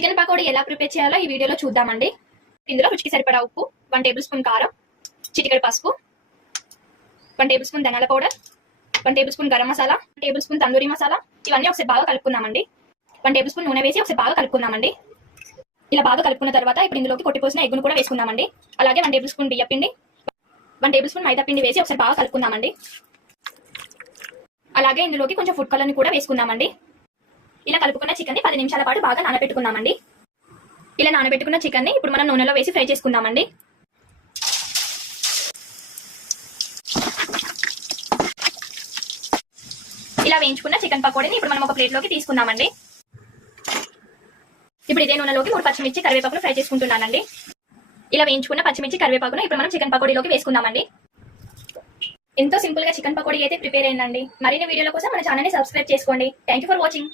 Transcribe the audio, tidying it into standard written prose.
Chicken pakodi ఎలా prepare చేయాలో ఈ వీడియోలో చూద్దామండి. ఇందులో రుచికి సరిపడా ఉప్పు, 1 టేబుల్ స్పూన్ కారం, చిటికెడు పసుపు, 1 టేబుల్ స్పూన్ ధనియాల powder, 1 table spoon garam masala, 1 table spoon tandoori masala, ఇవన్నీ ఒకసారి బాగా కలుపుకుందామండి. 1 టేబుల్ స్పూన్ నూనె వేసి ఒకసారి బాగా కలుపుకుందామండి. ఇలా బాగా కలుపుకున్న తర్వాత ఇప్పుడు ఇందులోకి కొట్టిపోసిన ఎగ్గును కూడా వేసుకుందామండి. అలాగే 1 టేబుల్ స్పూన్ బియ్య పిండి, 1 టేబుల్ స్పూన్ మైదా పిండి వేసి ఒకసారి బాగా కలుపుకుందామండి. అలాగే ఇందులోకి కొంచెం ఫుడ్ కలర్ని కూడా వేసుకుందామండి. ఇలా కలుపుకున్న చికెన్ని 10 నిమిషాల పాటు బాగా నానబెట్టుకుందామండి. ఇలా నానబెట్టుకున్న చికెన్ని ఇప్పుడు మనం నూనెలో వేసి ఫ్రై చేసుకుందామండి. ఇలా వేయించుకున్న చికెన్ పకోడీని ఇప్పుడు మనం ఒక ప్లేట్లోకి తీసుకుందామండి. ఇప్పుడు ఇదే నూనెలోకి 3 పచ్చిమిర్చి కరివేపాకును ఫ్రై చేసుకుంటున్నానండి. ఇలా వేయించుకున్న పచ్చిమిర్చి కరివేపాకును ఇప్పుడు మనం చికెన్ పకోడీలోకి వేసుకుందామండి. ఎంతో సింపుల్ గా చికెన్ పకోడీ అయితే ప్రిపేర్ అయిందండి. మరిన్ని వీడియోల కోసం మన ఛానల్ ని సబ్స్క్రైబ్ చేసుకోండి. Thank you for watching.